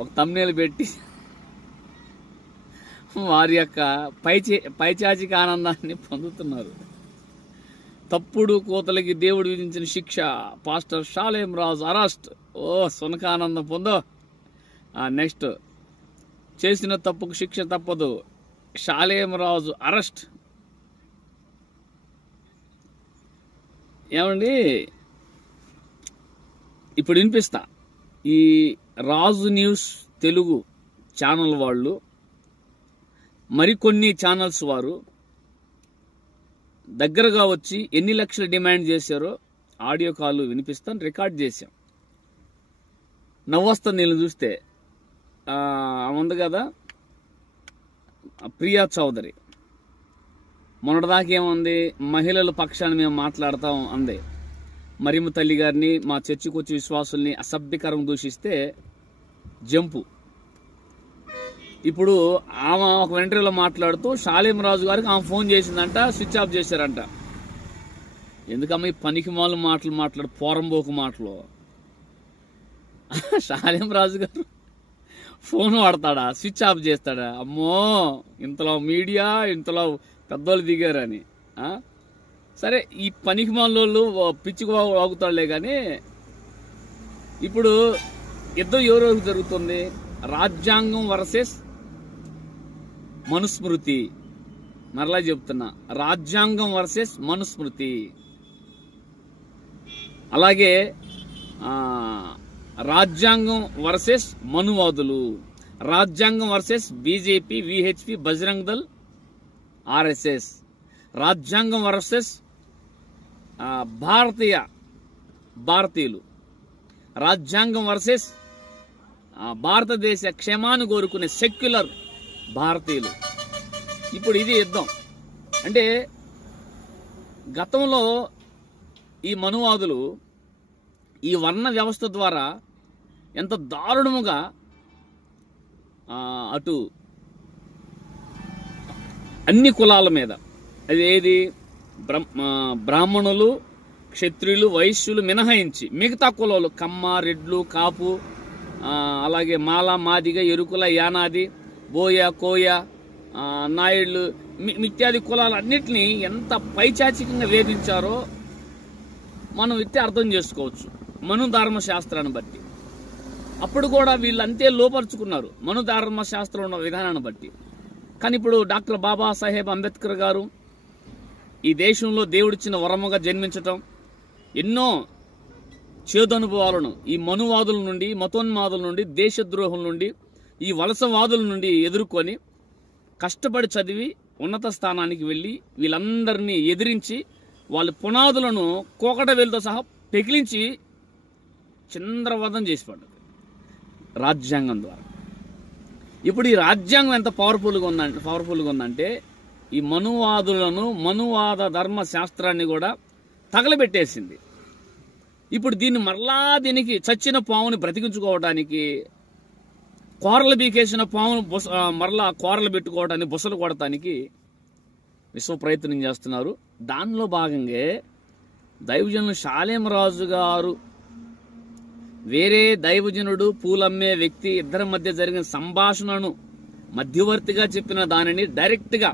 ఒక thumbnail పెట్టి వారి యొక్క పైచాచిక ఆనందాన్ని పొందుతున్నారు. తప్పుడు కోతలకి దేవుడు విధించిన శిక్ష, పాస్టర్ షాలేం రాజు అరెస్ట్. సునకానందం పొందో. నెక్స్ట్, చేసిన తప్పుకు శిక్ష తప్పదు, షాలేం రాజు అరెస్ట్. ఏమండి, ఇప్పుడు వినిపిస్తా. ఈ రాజు న్యూస్ తెలుగు ఛానల్ వాళ్ళు, మరికొన్ని ఛానల్స్ వారు దగ్గరగా వచ్చి ఎన్ని లక్షలు డిమాండ్ చేశారో ఆడియో కాల్ వినిపిస్తాను, రికార్డ్ చేశాం. నవ్వొస్తుంది వీళ్ళని చూస్తే. ఉంది కదా ప్రియా చౌదరి, మొన్నటిదాకా ఏముంది, మహిళల పక్షాన్ని మేము మాట్లాడతాం అందే. మరియమ్మ తల్లి గారిని, మా చర్చికి వచ్చి విశ్వాసుల్ని అసభ్యకరం దూషిస్తే జంపు. ఇప్పుడు ఆమె ఒక ఇంటర్వ్యూలో మాట్లాడుతూ షాలేం రాజు గారికి ఆమె ఫోన్ చేసిందంట, స్విచ్ ఆఫ్ చేశారంట. ఎందుకమ్మా ఈ పనికి మాలు మాటలు మాట్లాడు, పోరంబోకు మాటలు? షాలేం రాజు గారు ఫోన్ వాడతాడా, స్విచ్ ఆఫ్ చేస్తాడా? అమ్మో, ఇంతలో మీడియా, ఇంతలో పెద్దోళ్ళు దిగారని. సరే, ఈ పనికి మాలోళ్ళు పిచ్చికి వాగుతాడులే. కానీ ఇప్పుడు యుద్ధం ఎవరెవరికి జరుగుతుంది? రాజ్యాంగం వర్సెస్ మనుస్మృతి. మరలా చెప్తున్నా, రాజ్యాంగం వర్సెస్ మనుస్మృతి. అలాగే రాజ్యాంగం వర్సెస్ మనువాదులు, రాజ్యాంగం versus BJP, VHP, Bajrang Dal, RSS, రాజ్యాంగం వర్సెస్ భారతీయులు, రాజ్యాంగం వర్సెస్ భారతదేశ క్షేమాన్ని కోరుకునే సెక్యులర్ భారతీయులు. ఇప్పుడు ఇది యుద్ధం. అంటే గతంలో ఈ మనువాదులు ఈ వర్ణ వ్యవస్థ ద్వారా ఎంత దారుణముగా అటు అన్ని కులాల మీద, అది ఏది, బ్రాహ్మణులు, క్షత్రియులు, వైశ్యులు మినహాయించి మిగతా కులాలు, కమ్మ, రెడ్లు, కాపు, అలాగే మాల, మాదిగ, ఎరుకుల, యానాది, బోయ, కోయ, నాయుళ్ళు, ఇత్యాది కులాలన్నింటినీ ఎంత పైచాచికంగా వేధించారో మనం ఇట్టే అర్థం చేసుకోవచ్చు మనుధర్మశాస్త్రాన్ని బట్టి. అప్పుడు కూడా వీళ్ళు అంతే లోపరుచుకున్నారు మనుధర్మశాస్త్రం ఉన్న విధానాన్ని బట్టి. కానీ ఇప్పుడు డాక్టర్ బాబాసాహెబ్ అంబేద్కర్ గారు ఈ దేశంలో దేవుడిచ్చిన వరముగా జన్మించటం, ఎన్నో చేదనుభవాలను ఈ మనువాదుల నుండి, మతోన్మాదుల నుండి, దేశద్రోహుల నుండి, ఈ వలసవాదుల నుండి ఎదుర్కొని కష్టపడి చదివి ఉన్నత స్థానానికి వెళ్ళి వీళ్ళందరినీ ఎదిరించి వాళ్ళ పునాదులను కోకట వేలుతో సహా పెకిలించి చంద్రవధం చేసి పడ్డది రాజ్యాంగం ద్వారా. ఇప్పుడు ఈ రాజ్యాంగం ఎంత పవర్ఫుల్గా ఉందంటే ఈ మనువాదులను, మనువాద ధర్మ శాస్త్రాన్ని కూడా తగలబెట్టేసింది. ఇప్పుడు దీన్ని దీనికి చచ్చిన పాముని బ్రతికించుకోవడానికి, కోరలు బీకేసిన పామును మరలా కోరలు పెట్టుకోవడానికి, బుసలు కొడటానికి విశ్వ ప్రయత్నం చేస్తున్నారు. దానిలో భాగంగా దైవజనులు షాలేం రాజు గారు, వేరే దైవజనుడు, పూలమ్మే వ్యక్తి, ఇద్దరి మధ్య జరిగిన సంభాషణను మధ్యవర్తిగా చెప్పిన దానిని డైరెక్ట్గా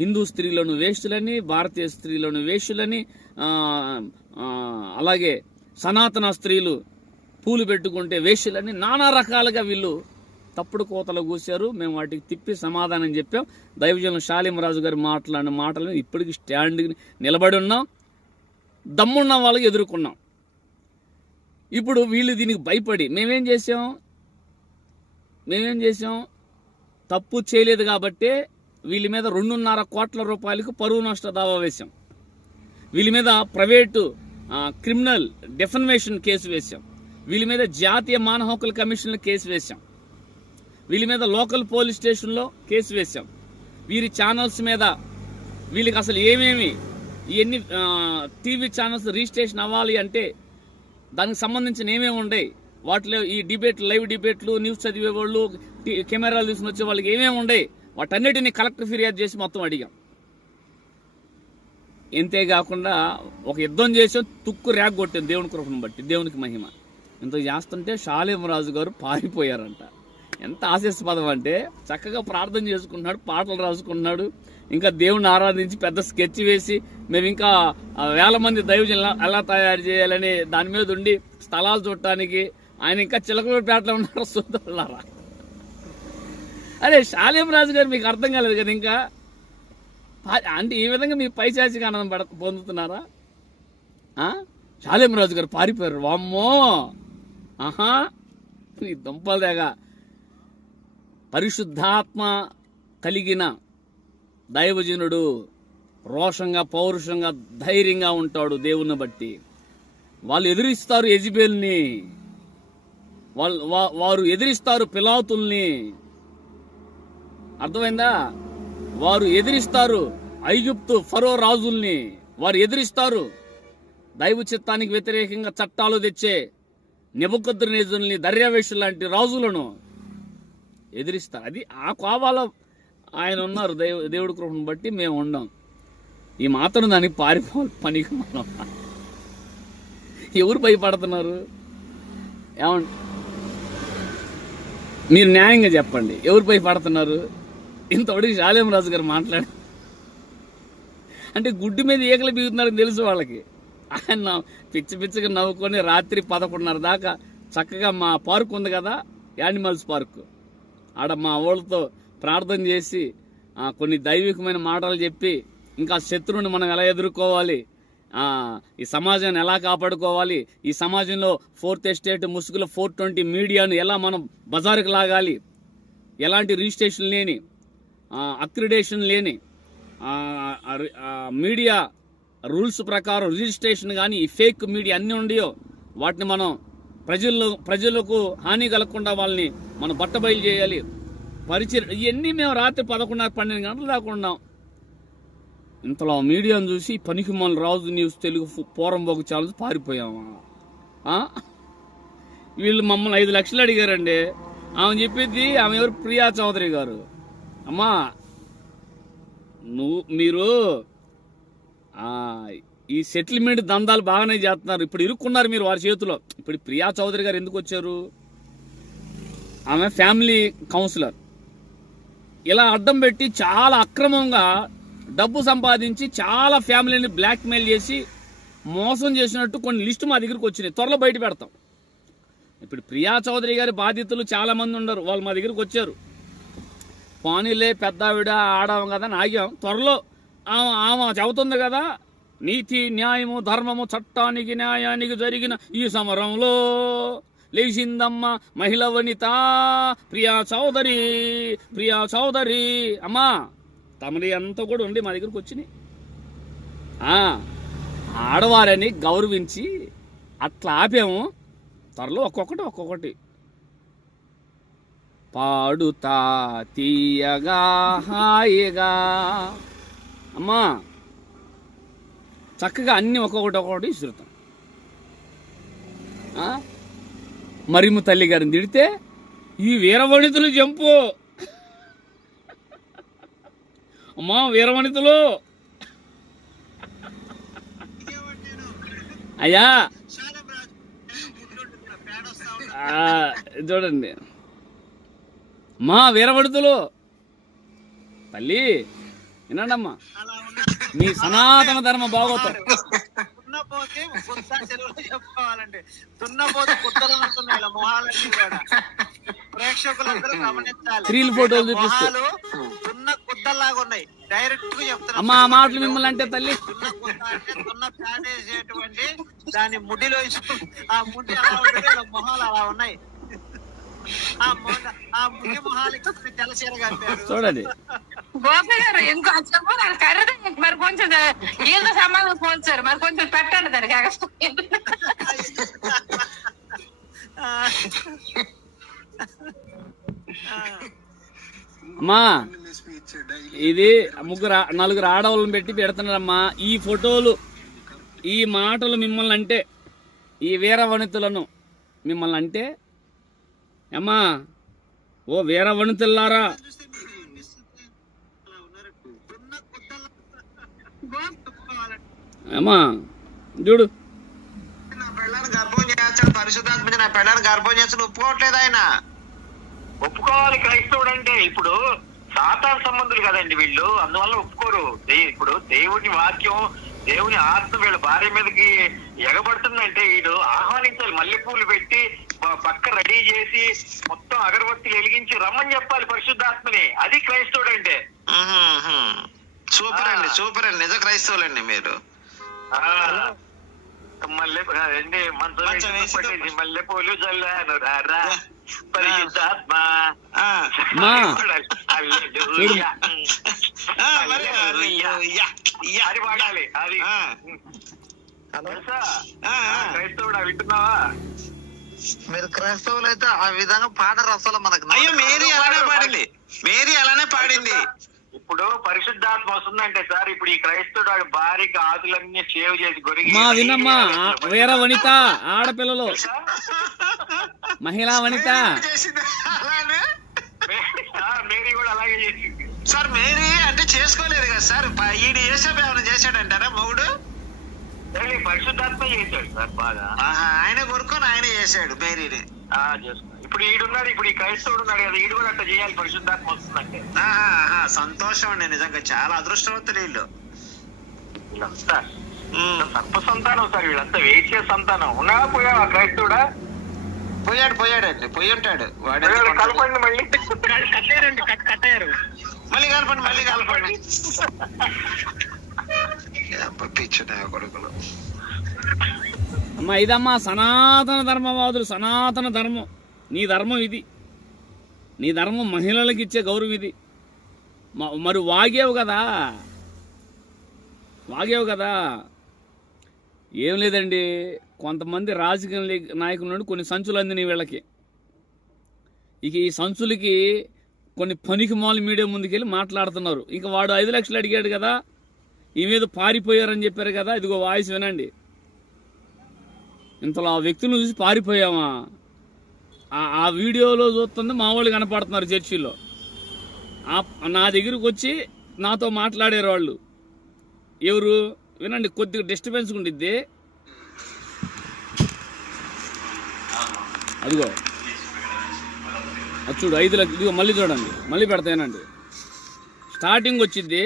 హిందూ స్త్రీలను వేష్యులని, భారతీయ స్త్రీలను వేష్యులని, అలాగే సనాతన స్త్రీలు పూలు పెట్టుకుంటే వేష్యులని, నానా రకాలుగా వీళ్ళు తప్పుడు కోతలు కూశారు. మేము వాటికి తిప్పి సమాధానం చెప్పాం. దైవజనులు షాలేం రాజు గారు మాట్లాడిన మాటలను ఇప్పటికీ స్టాండ్ నిలబడి ఉన్నాం, దమ్మున్న వాళ్ళకి ఎదుర్కొన్నాం. ఇప్పుడు వీళ్ళు దీనికి భయపడి మేమేం చేసాం, తప్పు చేయలేదు కాబట్టే వీళ్ళ మీద 2.5 కోట్ల రూపాయలకు పరువు నష్ట దావా వేశాం. వీళ్ళ మీద ప్రైవేటు క్రిమినల్ డెఫమేషన్ కేసు వేశాం. వీళ్ళ మీద జాతీయ మానవ హక్కుల కమిషన్లో కేసు వేశాం. వీళ్ళ మీద లోకల్ పోలీస్ స్టేషన్లో కేసు వేశాం. వీరి ఛానల్స్ మీద వీళ్ళకి అసలు ఏమేమి ఇవన్నీ టీవీ ఛానల్స్ రిజిస్ట్రేషన్ అవ్వాలి అంటే దానికి సంబంధించిన ఏమేమి ఉన్నాయి, వాటిలో ఈ డిబేట్లు, లైవ్ డిబేట్లు, న్యూస్ చదివేవాళ్ళు, కెమెరాలు తీసుకుని వచ్చే వాళ్ళకి ఏమేమి ఉన్నాయి, వాటన్నిటిని కలెక్టర్ ఫిర్యాదు చేసి మొత్తం అడిగాం. ఇంతేకాకుండా ఒక యుద్ధం చేసాం, తుక్కు ర్యాగ్ కొట్టాం దేవుని కృపను బట్టి, దేవునికి మహిమ. ఇంత చేస్తుంటే షాలేం రాజు గారు పారిపోయారంట. ఎంత హాస్యాస్పదం అంటే, చక్కగా ప్రార్థన చేసుకుంటున్నాడు, పాటలు రాసుకుంటున్నాడు, ఇంకా దేవుణ్ణి ఆరాధించి పెద్ద స్కెచ్ వేసి మేము ఇంకా వేల మంది దైవజనులు ఎలా తయారు చేయాలని దాని మీద ఉండి స్థలాలు చూడటానికి ఆయన ఇంకా చిలకలూరిపేటలో ఉన్నారు. సోదరులారా, అరే షాలేం రాజు గారు మీకు అర్థం కాలేదు కదా ఇంకా? అంటే ఈ విధంగా మీ పైశాచిక ఆనందం పొందుతున్నారా? షాలేం రాజు గారు పారిపోయారు, వామ్మో, ఆహా, నీ దుంపలేగా. పరిశుద్ధాత్మ కలిగిన దైవజనుడు రోషంగా, పౌరుషంగా, ధైర్యంగా ఉంటాడు దేవుని బట్టి. వాళ్ళు ఎదిరిస్తారు యెజబెల్ని, వారు ఎదిరిస్తారు పిలాతుల్ని. అర్థమైందా? వారు ఎదిరిస్తారు ఐగుప్తు ఫరో రాజుల్ని, వారు ఎదిరిస్తారు దైవ చిత్తానికి వ్యతిరేకంగా చట్టాలు తెచ్చే నెబుకద్నెజరుల్ని, దర్యావేషు లాంటి రాజులను ఎదిరిస్తారు. అది ఆ కోవాలో ఆయన ఉన్నారు. దేవుడి కృపను బట్టి మేము ఉండం. ఈ మాత్రం దానికి పారిపోవాలి పనికి మనం. ఎవరు భయపడుతున్నారు? ఏమండి, మీరు న్యాయంగా చెప్పండి, ఎవరు భయపడుతున్నారు? ఇంతవరకు షాలేం రాజు గారు మాట్లాడు అంటే గుడ్డి మీద ఈకలు బీగుతున్నారని తెలుసు వాళ్ళకి. ఆయన పిచ్చి పిచ్చిగా నవ్వుకొని రాత్రి 11:30 దాకా చక్కగా మా పార్క్ ఉంది కదా, యానిమల్స్ పార్క్, ఆడ మా వాళ్ళతో ప్రార్థన చేసి కొన్ని దైవికమైన మాటలు చెప్పి, ఇంకా శత్రువుని మనం ఎలా ఎదుర్కోవాలి, ఈ సమాజాన్ని ఎలా కాపాడుకోవాలి, ఈ సమాజంలో 4th ఎస్టేట్ ముసుగులో 420 మీడియాను ఎలా మనం బజారుకు లాగాలి, ఎలాంటి రిజిస్ట్రేషన్ లేని, అక్రిడేషన్ లేని మీడియా రూల్స్ ప్రకారం రిజిస్ట్రేషన్ కానీ ఈ ఫేక్ మీడియా అన్నీ ఉన్నాయో వాటిని మనం ప్రజలకు హాని కలగకుండా వాళ్ళని మనం బట్టబయలు చేయాలి. పరిచయం ఇవన్నీ మేము రాత్రి 11:30-12 గంటలు దాకా ఉన్నాం. ఇంతలో మీడియాను చూసి పనికి మన రాజు న్యూస్ తెలుగు పోరంబోకు ఛానల్స్ పారిపోయామా? వీళ్ళు మమ్మల్ని 5 లక్షలు అడిగారండి. ఆమె చెప్పింది, ఆమె ఎవరు, ప్రియా చౌదరి గారు. అమ్మా, మీరు ఈ సెటిల్మెంట్ దందాలు బాగానే చేస్తున్నారు, ఇప్పుడు ఇరుక్కున్నారు మీరు వారి చేతిలో. ఇప్పుడు ప్రియా చౌదరి గారు ఎందుకు వచ్చారు? ఆమె ఫ్యామిలీ కౌన్సిలర్. ఇలా అడ్డం పెట్టి చాలా అక్రమంగా డబ్బు సంపాదించి చాలా ఫ్యామిలీని బ్లాక్మెయిల్ చేసి మోసం చేసినట్టు కొన్ని లిస్టు మా దగ్గరికి వచ్చినాయి. త్వరలో బయట పెడతాం. ఇప్పుడు ప్రియా చౌదరి గారి బాధితులు చాలా మంది ఉన్నారు, వాళ్ళు మా దగ్గరికి వచ్చారు. పానీలే పెద్దావిడ ఆడాం కదా అని ఆగాం. త్వరలో ఆమె చెబుతుంది కదా, నీతి న్యాయము ధర్మము చట్టానికి న్యాయానికి జరిగిన ఈ సమరంలో లేచిందమ్మ మహిళ వనిత ప్రియా చౌదరి. అమ్మా, తమది అంతా కూడా ఉండి మా దగ్గరకు వచ్చినాయి. ఆడవారని గౌరవించి అట్లా ఆపాము. త్వరలో ఒక్కొక్కటి పాడుతా తీయగా హాయిగా. అమ్మా, చక్కగా అన్ని ఒక్కొక్కటి ఇసురుతాం. మరిము తల్లి గారిని తిడితే ఈ వీరవనితులు జంపు. అమ్మా, వీరవనితులు అయ్యా, చూడండి, మా వీరవనితులు తల్లి వినండమ్మా, మీ సనాతన ధర్మ భాగవతం. చెప్పుకోవాలంటే దున్నపోతు కుత్తలు ఉంటున్నాయి మొహాలన్నీ కూడా. ప్రేక్షకులందరూ గమనించాలి. స్త్రీల ఫోటోలు చూపిస్తూ దున్న కుద్దలాగా ఉన్నాయి. డైరెక్ట్ గా చెప్తున్నా అమ్మా, ఆ మాటలు మిమ్మల్ని అంటే తల్లి. దున్న కుత్త అంటే దున్న ప్యాడ్ వేసేటువంటి దాని ముడిలో ఆ ముడి అలా ఉంటుంది, మొహాలు అలా ఉన్నాయి. ఆ ముడి మొహాలకి తెల్లచీర కట్టారు. చూడండి గోపి గారు, ఇంకో చెప్పు కరెక్ట్. మరి కొంచెం ఏదో సమాధానం పోల్చారు, మరి కొంచెం పెట్టండి దానికి. అమ్మా, ఇది 4 ఆడవాళ్ళని పెట్టి పెడుతున్నారమ్మా. ఈ ఫోటోలు, ఈ మాటలు మిమ్మల్ని అంటే, ఈ వీరవనితులను మిమ్మల్ని అంటే, అమ్మా ఓ వీరవనితులారా, అమ్మా చూడు, గర్భం చేశాడు పరిశుద్ధాత్మ నా పెళ్ళాన్ని గర్భం చేసి ఒప్పుకోవట్లేదు ఆయన. ఒప్పుకోవాలి క్రైస్తవుడు అంటే. ఇప్పుడు సాతాన్ సంబంధులు కదండి వీళ్ళు, అందువల్ల ఒప్పుకోరు. ఇప్పుడు దేవుని వాక్యం, దేవుని ఆత్మ వీళ్ళ భార్య మీదకి ఎగబడుతుందంటే వీడు ఆహ్వానించాలి, మల్లెపూలు పెట్టి పక్క రెడీ చేసి మొత్తం అగరబత్తులు వెలిగించి రమ్మని చెప్పాలి పరిశుద్ధాత్మని. అది క్రైస్తవుడు అంటే. సూపర్ అండి, సూపర్ అండి, నిజ క్రైస్తవులండి మీరు. మల్లెపూలు జల్లాను రారా పరిశుద్ధాత్మ అది పాడాలి. అది క్రైస్తవుడా వింటున్నావా? మీరు క్రైస్తవులు అయితే ఆ విధంగా పాడరు అసలు. మనకు అయ్యో మేరీ అలానే పాడింది, మేరీ అలానే పాడింది. ఇప్పుడు పరిశుద్ధాత్మ వస్తుందంటే సార్, ఇప్పుడు ఈ క్రైస్తవుడు భార్యకి ఆకులన్నీ సేవ్ చేసి గొరిగి మా వినమ్మా, వీర వనిత ఆడపిల్లలు, మహిళా వనిత మేరీ కూడా అలాగే చేసింది సార్. మేరీ అంటే చేసుకోలేదు కదా సార్, ఈయన ఏసేపు ఏమైనా చేశాడంటారా మొగుడు? పరిశుద్ధాత్మ చేశాడు సార్ బాగా. ఆయన కొనుక్కొని ఆయన చేశాడు మేరీని. ఇప్పుడు ఈడున్నాడు, ఇప్పుడు ఈ క్రైస్తవుడు ఉన్నాడు కదా, ఈడు కూడా అట్లా చేయాలి పరిశుద్ధాత్మ వస్తుందంటే. సంతోషం అండి, నిజంగా చాలా అదృష్టవంతులు వీళ్ళు. వీళ్ళంతా సర్ప సంతానం సార్, వీళ్ళంతా వేసే సంతానం. ఉన్నావా పోయావా క్రైస్తవుడా? పోయాడండి, పోయి ఉంటాడు. కలపండి మళ్ళీ, కట్టారండి, కట్టారు మళ్ళీ కలపండి. కొడుకులు అమ్మా, ఇదమ్మా సనాతన ధర్మవాదులు, సనాతన ధర్మం. నీ ధర్మం ఇది, నీ ధర్మం మహిళలకు ఇచ్చే గౌరవం ఇది. మరి వాగేవు కదా. ఏం లేదండి, కొంతమంది రాజకీయ నాయకుల నుండి కొన్ని సంచులు అందినాయి వీళ్ళకి. ఇక ఈ సంచులకి కొన్ని పనికి మాల మీడియా ముందుకెళ్ళి మాట్లాడుతున్నారు. ఇక వాడు 5 లక్షలు అడిగాడు కదా, ఈ మీద పారిపోయారని చెప్పారు కదా, ఇదిగో వాయిస్ వినండి. ఇంతలో ఆ వ్యక్తులను చూసి పారిపోయామా? ఆ వీడియోలో చూస్తుంది మా వాళ్ళు కనపడుతున్నారు చర్చిలో. నా దగ్గరకు వచ్చి నాతో మాట్లాడారు వాళ్ళు. ఎవరు వినండి, కొద్దిగా డిస్టర్బెన్స్ ఉండిద్ది. అదిగో అది చూడు, 5 లక్షలు. ఇదిగో మళ్ళీ చూడండి, మళ్ళీ పెడతానండి. స్టార్టింగ్ వచ్చింది.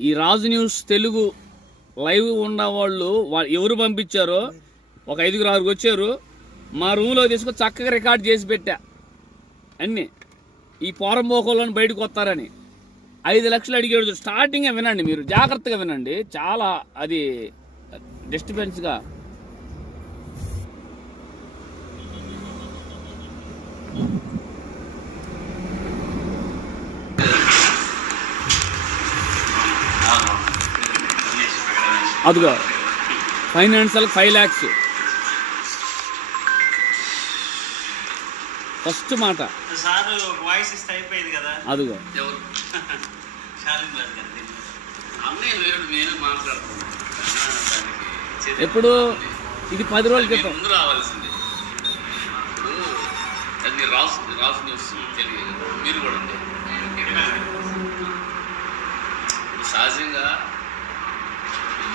ఈ రాజు న్యూస్ తెలుగు లైవ్ ఉన్నవాళ్ళు ఎవరు పంపించారో ఒక 5-6 వచ్చారు. మా రూమ్లో తీసుకొని చక్కగా రికార్డ్ చేసి పెట్టా అన్నీ. ఈ పోరంబోకంలోని బయటకు వస్తారని 5 లక్షలు అడిగాడు. స్టార్టింగే వినండి, మీరు జాగ్రత్తగా వినండి, చాలా అది డిస్టర్బెన్స్గా. అదిగో ఫైనాన్షియల్ 5 lakhs ఫస్ట్ మాట. అదిగో ఎప్పుడు ఇది 10 రోజుల క్రితం. సహజంగా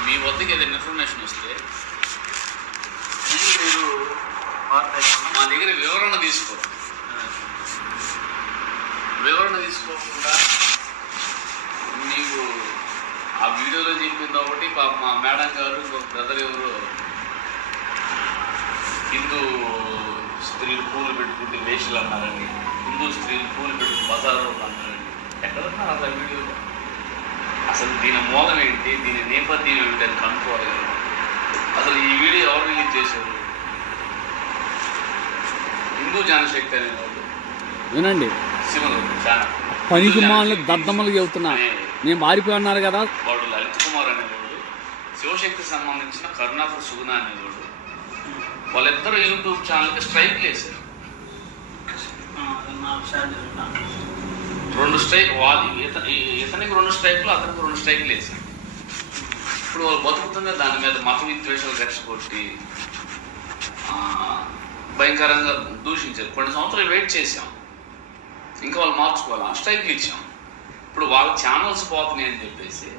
మీ వద్దకి ఏదైనా ఇన్ఫర్మేషన్ వస్తే మీరు మా దగ్గర వివరణ తీసుకోకుండా నీవు ఆ వీడియోలో చెప్పింది ఒకటి, మా మేడం గారు ఇంకొక బ్రదర్ ఎవరు హిందూ స్త్రీలు పూలు పెట్టుకుంటే వేషలు అన్నారండి, హిందూ స్త్రీలు పూలు పెట్టుకుని బజార్లో అన్నారండి. ఎక్కడున్నారు అసలు వీడియోలో? అసలు దీని మూలం ఏంటి, దీని నేపథ్యం ఏంటి అని కనుక్కోవాలి. అసలు ఈ వీడియో ఎవరు రిలీజ్ చేశారు? హిందూ జనశక్తి అనేవాళ్ళు వినండి, శివను చాలా పనికి మాలను దద్దమ్మలు చెబుతున్నా నేను మారిపోయి కదా. వాడు లలిత్ కుమార్ అనేవాడు, శివశక్తి సంబంధించిన కరుణాకర్ సుగుణ అనేవాడు. వాళ్ళిద్దరూ యూట్యూబ్ ఛానల్కి స్ట్రైక్ వేశారు. 2 స్ట్రైక్, ఇతనికి 2 స్ట్రైక్లు, అతనికి 2 స్ట్రైక్లు వేశారు. ఇప్పుడు వాళ్ళు బతుకుతుండే దాని మీద మత విద్వేషాలు రెచ్చగొట్టి భయంకరంగా దూషించారు. కొన్ని సంవత్సరాలు వెయిట్ చేశాం, ఇంకా వాళ్ళు మార్చుకోవాలి, ఆ స్ట్రైక్లు ఇచ్చాం. ఇప్పుడు వాళ్ళ ఛానల్స్ పోతున్నాయి అని చెప్పేసి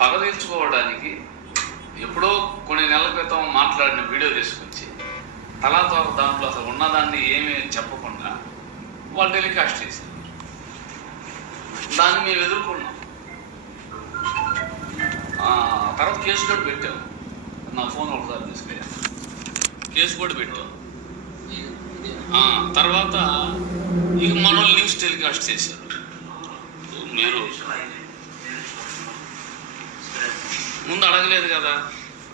పగ తీర్చుకోవడానికి ఎప్పుడో కొన్ని నెలల క్రితం మాట్లాడిన వీడియో తీసుకొచ్చి తలాతో దాంట్లో అసలు ఉన్నదాన్ని ఏమీ చెప్పకుండా వాళ్ళు టెలికాస్ట్ చేశారు. దాన్ని మేము ఎదుర్కొన్నాం. తర్వాత కేసు కూడా పెట్టాం. నా ఫోన్ ఒకసారి తీసుకెళ్ళాను, కేసు కూడా పెట్టాం. తర్వాత ఇక మన వాళ్ళు న్యూస్ టెలికాస్ట్ చేశారు. మీరు ముందు అడగలేదు కదా,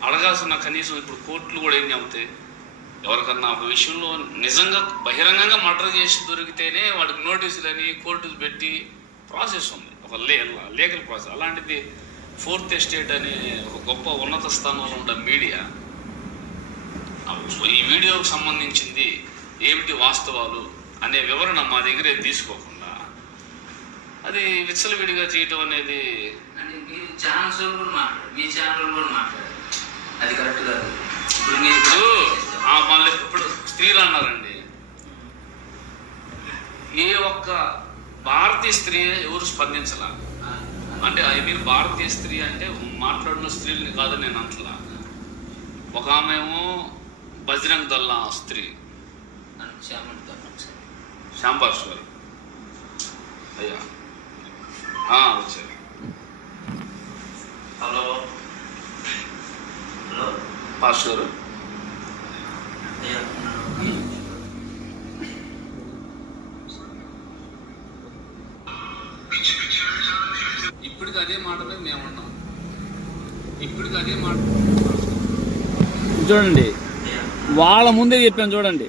అడగాల్సిన కనీసం ఇప్పుడు కోర్టులు కూడా ఏం చెబుతాయి, ఎవరికన్నా ఒక విషయంలో నిజంగా బహిరంగంగా మర్డర్ చేసి దొరికితేనే వాడికి నోటీసులని కోర్టులు పెట్టి ప్రాసెస్ ఉంది, ఒక లీగల్ ప్రాసెస్. అలాంటిది ఫోర్త్ ఎస్టేట్ అనే ఒక గొప్ప ఉన్నత స్థానంలో ఉన్న మీడియా ఈ వీడియోకి సంబంధించింది ఏమిటి వాస్తవాలు అనే వివరణ మా దగ్గరే తీసుకోకుండా అది విచ్చలవిడిగా చేయటం అనేది మీ ఛానల్స్ కూడా మాట్లాడారు, అది కరెక్ట్ కాదు. ఇప్పుడు మళ్ళీ ఇప్పుడు స్త్రీలు అన్నారండి. ఏ ఒక్క భారతీయ స్త్రీ ఎవరు స్పందించలా. అంటే మీరు భారతీయ స్త్రీ అంటే మాట్లాడిన స్త్రీలని కాదని నేను అంటలా. ఒక ఆమె ఏమో బజరంగ్ దళ స్త్రీ శ్యాంబాస్ గారు అయ్యా వచ్చారు. హలో హలో పాస్టర్ ఇప్పటికి అదే మాట మీద మేము ఉన్నాం. ఇప్పటికి అదే మాట చూడండి, వాళ్ళ ముందే చెప్పాను చూడండి.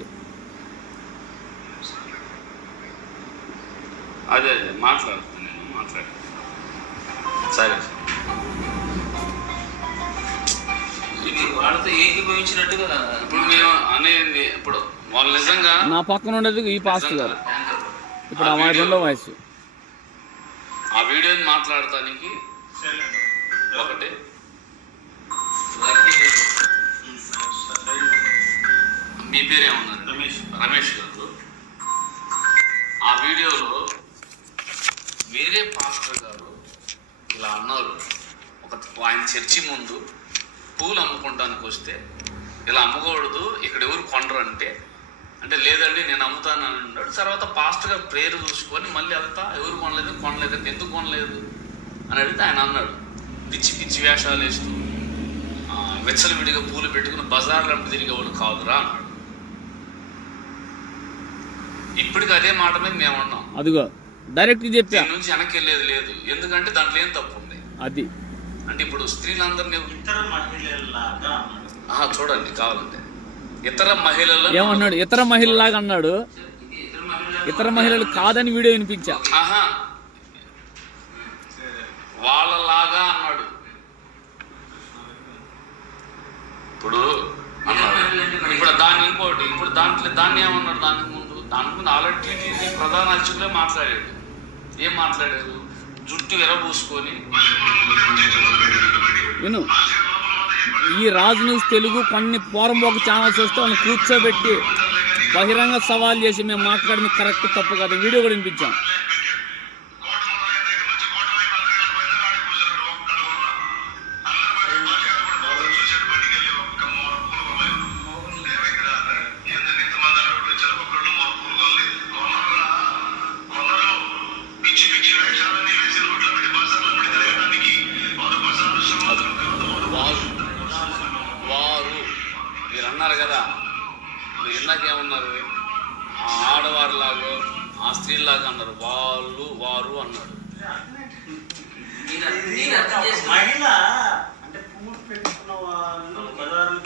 అదే మాట్లాడుతున్నాను, నేను మాట్లాడు. సరే వాళ్ళతో ఏకీభవించినట్టు కదా. ఇప్పుడు మేము అనేది ఇప్పుడు వాళ్ళు నిజంగా నా పక్కన ఉండేది ఈ పాస్టర్ గారు, ఇప్పుడు ఆ రెండో వయసు. ఆ వీడియోని మాట్లాడటానికి ఒకటి మీ పేరేమన్నారు? రమేష్ గారు. ఆ వీడియోలో వేరే పాస్టర్ గారు ఇలా అన్నారు, ఆయన చర్చి ముందు పూలు అమ్ముకోవడానికి వస్తే ఇలా అమ్మకూడదు, ఇక్కడ ఎవరు కొనరు అంటే లేదండి నేను అమ్ముతాను అని అన్నాడు. తర్వాత పాస్టర్ గారు ప్రేయర్ చూసుకొని మళ్ళీ వెళ్తా ఎవరు కొనలేదంటే ఎందుకు కొనలేదు అని అడిగితే ఆయన అన్నాడు, పిచ్చి పిచ్చి వేషాలు వేస్తూ విచ్చలవిడిగా పూలు పెట్టుకుని బజార్లు అంటే తిరిగేవాళ్ళు కాదురా అన్నాడు. ఇప్పటికి అదే మాట మీద మేము ఉన్నాం. అదిగో డైరెక్ట్ చెప్పా, దీని నుంచి వెనక్కి వెళ్ళేది లేదు. ఎందుకంటే దాంట్లో ఏం తప్పు ఉంది. అది అంటే ఇప్పుడు స్త్రీలందరినీ చూడండి కావాలంటే ఇతర మహిళలు ఏమన్నాడు, ఇతర మహిళలాగా అన్నాడు. ఇతర మహిళలు కాదని వీడియో వినిపించా. వాళ్ళలాగా అన్నాడు. ఇప్పుడు ఇప్పుడు దాన్ని ఇంకోటి ఇప్పుడు దాన్ని ఏమన్నాడు, దానికి ముందు ఆల్రెడీ టీటీడీ ప్రధాన అర్చకులే మాట్లాడాడు. ఏం మాట్లాడారు? జుట్టు విరబూసుకొని విను, ఈ రాజు న్యూస్ తెలుగు కొన్ని పోరంబోక ఛానల్స్ వస్తే వాళ్ళని కూర్చోబెట్టి బహిరంగ సవాల్ చేసి మేము మాట్లాడింది కరెక్ట్ తప్పు కాదు వీడియో కూడా వినిపించాం. మీరు అన్నారు కదా, మీరు ఇందాకేమన్నారు, ఆ ఆడవారిలాగో ఆ స్త్రీలాగా అన్నారు, వారు అన్నాడు. మహిళ అంటే పూలు పెట్టుకున్న వాళ్ళు బజారు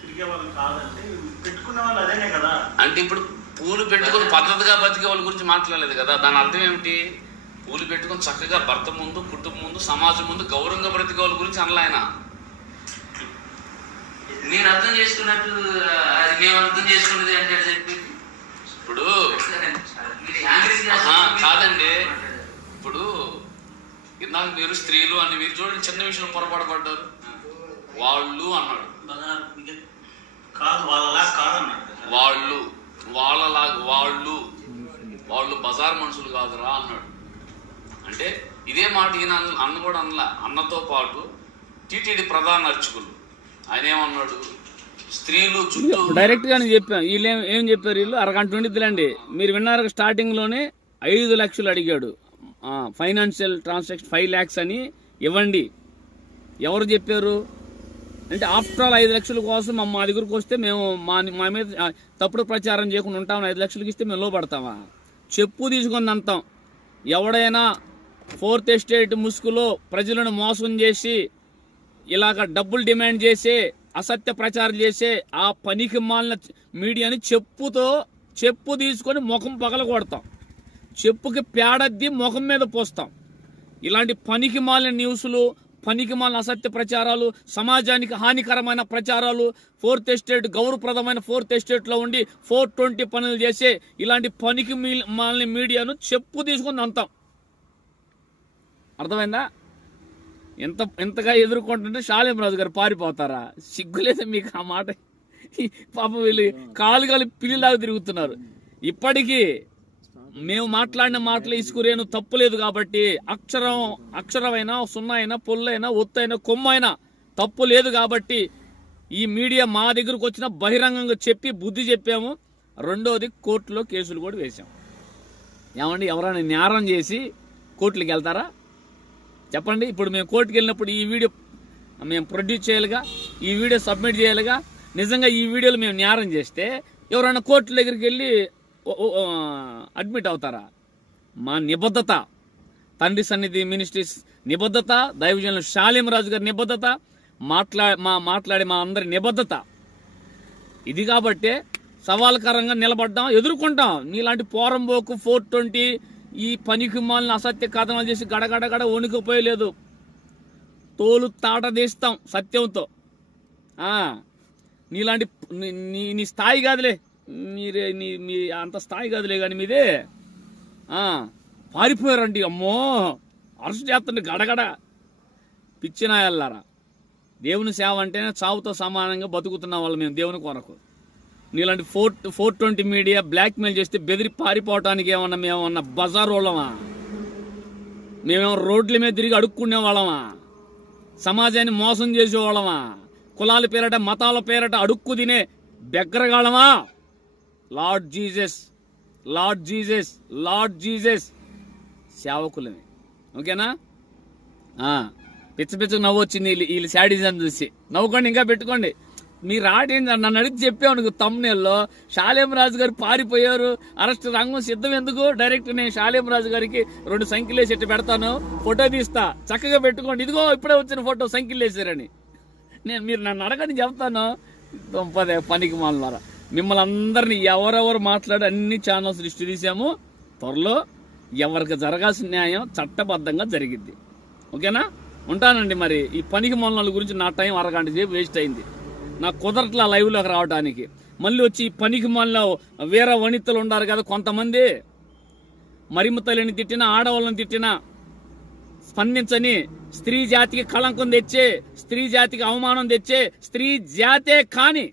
తిరిగే వాళ్ళు కాదంటే పెట్టుకున్న వాళ్ళు అదేనే కదా. అంటే ఇప్పుడు పూలు పెట్టుకుని పద్ధతిగా బతికే వాళ్ళ గురించి మాట్లాడలేదు కదా. దాని అర్థం ఏమిటి? పూలు పెట్టుకుని చక్కగా భర్త ముందు, కుటుంబం ముందు, సమాజం ముందు గౌరవంగా బ్రతికే వాళ్ళ గురించి అనలా ఆయన. నేను అర్థం చేసుకున్నట్టు అది మేము అర్థం చేసుకున్నది అంటే చెప్పి ఇప్పుడు కాదండి, ఇప్పుడు ఇందాక మీరు స్త్రీలు అని మీరు చూడండి చిన్న విషయంలో పొరపాటు పడ్డారు. వాళ్ళు అన్నాడు, కాదు వాళ్ళలా కాదన్నాడు. వాళ్ళలాగా వాళ్ళు బజార్ మనుషులు కాదురా అన్నాడు. అంటే ఇదే మాట ఈయన అన్న కూడా అనలా. అన్నతో పాటు టీటీడీ ప్రధాన అర్చకులు ఆయన ఏమన్నాడు, స్త్రీలు చుట్టూ డైరెక్ట్ గానే చెప్పాం. వీళ్ళు ఏం చెప్పారు, వీళ్ళు అరగంట ఉండిద్దిలేండి. మీరు విన్నారు, స్టార్టింగ్ లోనే 5 లక్షలు అడిగాడు. ఫైనాన్షియల్ ట్రాన్సాక్షన్ 5 lakhs అని ఇవ్వండి. ఎవరు చెప్పారు అంటే, ఆఫ్టర్ ఆల్ 5 లక్షల కోసం మా దగ్గరకు వస్తే మేము మా మీద తప్పుడు ప్రచారం చేయకుండా ఉంటాం. 5 లక్షలకి ఇస్తే మేము లోపడతామా? చెప్పు తీసుకొని అంతాం. ఎవడైనా 4th estate ముసుగులో ప్రజలను మోసం చేసి ఇలాగ డబ్బులు డిమాండ్ చేసే, అసత్య ప్రచారం చేసే ఆ పనికి మాలిన మీడియాని చెప్పు తీసుకొని ముఖం పగల కొడతాం. చెప్పుకి పేడద్ది ముఖం మీద పోస్తాం. ఇలాంటి పనికి మాలిన న్యూస్లు, పనికి మాలిన అసత్య ప్రచారాలు, సమాజానికి హానికరమైన ప్రచారాలు, 4th estate గౌరవప్రదమైన 4th estate లో ఉండి 420 పనులు చేసే ఇలాంటి పనికి మాలిన మీడియాను చెప్పు తీసుకొని అంతాం. అర్థమైందా? ఎంతగా ఎదుర్కొంటుంటే షాలేం రాజు గారు పారిపోతారా? సిగ్గులేదు మీకు ఆ మాట? పాపం వీళ్ళు కాలు పిల్లిలాగా తిరుగుతున్నారు. ఇప్పటికీ మేము మాట్లాడిన మాటలు ఇసుకురేను తప్పులేదు కాబట్టి, అక్షరమైనా, సున్నా అయినా, పొల్లైనా, ఒత్తైనా, కొమ్మైనా తప్పు లేదు కాబట్టి ఈ మీడియా మా దగ్గరకు వచ్చిన బహిరంగంగా చెప్పి బుద్ధి చెప్పాము. రెండోది, కోర్టులో కేసులు కూడా వేశాం. ఏమండి, ఎవరైనా నేరం చేసి కోర్టులకు వెళ్తారా? చెప్పండి. ఇప్పుడు మేము కోర్టుకు వెళ్ళినప్పుడు ఈ వీడియో మేము ప్రొడ్యూస్ చేయాలిగా, ఈ వీడియో సబ్మిట్ చేయాలిగా. నిజంగా ఈ వీడియోలు మేము నేరం చేస్తే ఎవరైనా కోర్టుల దగ్గరికి వెళ్ళి అడ్మిట్ అవుతారా? మా నిబద్ధత, తండ్రి సన్నిధి మినిస్ట్రీస్ నిబద్ధత, దైవజనులు షాలేం రాజు గారి నిబద్ధత, మాట్లాడే మా అందరి నిబద్ధత ఇది. కాబట్టే సవాల్కరంగా నిలబడ్డాం, ఎదుర్కొంటాం. మీలాంటి పోరంబోకు 420 ఈ పనికి మాలిన అసత్య కథనాలు చేసి గడగడగడ వణికిపోయలేదు. తోలు తాట తీస్తాం సత్యంతో. నీలాంటి నీ స్థాయి కాదులే, మీ అంత స్థాయి కాదులే కానీ మీదే. పారిపోయారండి, అమ్మో అరెస్ట్ చేస్తుండే గడగడ. పిచ్చినాయల్లారా, దేవుని సేవ అంటేనే చావుతో సమానంగా బతుకుతున్న వాళ్ళు మేము దేవుని కొరకు. నీలాంటి 420 మీడియా బ్లాక్మెయిల్ చేస్తే బెదిరి పారిపోవటానికి మేమన్నా బజార్ వాళ్ళమా? మేమేమో రోడ్ల మీద తిరిగి అడుక్కునే వాళ్ళమా? సమాజాన్ని మోసం చేసేవాళ్ళమా? కులాల పేరట, మతాల పేరట అడుక్కు తినే బెగ్గరగాళ్ళమా? Lord Jesus, Lord Jesus, Lord Jesus సేవకులమే. ఓకేనా? పిచ్చ నవ్వు వచ్చింది వీళ్ళు శాడిజం చూసి. నవ్వుకోండి, ఇంకా పెట్టుకోండి. మీరు ఆటేంటి నన్ను అడిగి చెప్పాను తమ్మునేల్లో. షాలేం రాజు గారు పారిపోయారు, అరెస్ట్ రంగం సిద్ధం ఎందుకు? డైరెక్ట్ నేను షాలేం రాజు గారికి 2 సంఖ్యలు వేసి పెడతాను, ఫోటో తీస్తా, చక్కగా పెట్టుకోండి. ఇదిగో ఇప్పుడే వచ్చిన ఫోటో, సంఖ్యలు వేసారని. మీరు నన్ను అడగని చెప్తాను. పనికి మాలారా, మిమ్మల్ని అందరినీ ఎవరెవరు మాట్లాడి అన్ని ఛానల్స్ లిస్ట్ తీసాము. త్వరలో ఎవరికి జరగాల్సిన న్యాయం చట్టబద్ధంగా జరిగిద్ది. ఓకేనా? ఉంటానండి. మరి ఈ పనికి మాల గురించి నా టైం అరగంట సేపు వేస్ట్ అయింది. నాకు కుదరట్లా లైవ్లోకి రావడానికి. మళ్ళీ వచ్చి ఈ పనికి మాల వేరే వనితలు ఉన్నారు కదా కొంతమంది, మరిమ తల్లిని తిట్టినా, ఆడవాళ్ళని తిట్టినా స్పందించని, స్త్రీ జాతికి కళంకం తెచ్చే, స్త్రీ జాతికి అవమానం తెచ్చే, స్త్రీ జాతే కాని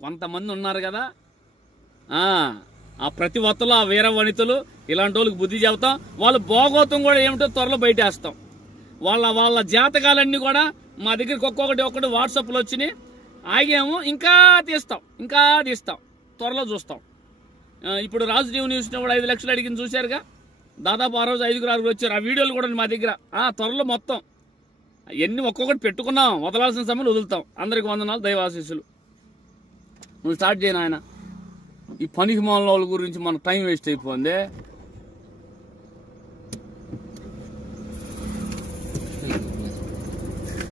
కొంతమంది ఉన్నారు కదా. ఆ ప్రతి ఒత్తలో ఆ వీర వనితలు ఇలాంటి వాళ్ళకి బుద్ధి చెబుతాం. వాళ్ళ భోగోతం కూడా ఏమిటో త్వరలో బయటేస్తాం. వాళ్ళ జాతకాలన్నీ కూడా మా దగ్గరికి ఒక్కొక్కటి వాట్సాప్లో వచ్చినాయి. ఆగాము, ఇంకా తీస్తాం, త్వరలో చూస్తాం. ఇప్పుడు రాజు టీవీ న్యూస్ కూడా 5 లక్షలు అడిగింది చూశారుగా. దాదాపు ఆ రోజు 5-6 వచ్చారు. ఆ వీడియోలు కూడా మా దగ్గర. త్వరలో మొత్తం ఎన్ని ఒక్కొక్కటి పెట్టుకున్నాం. వదలాల్సిన సమయంలో వదులుతాం. అందరికి వందనాలు, దైవాశీస్సులు. నువ్వు స్టార్ట్ చేయను ఆయన. ఈ పనికి మాల వాళ్ళ గురించి మన టైం వేస్ట్ అయిపోయింది.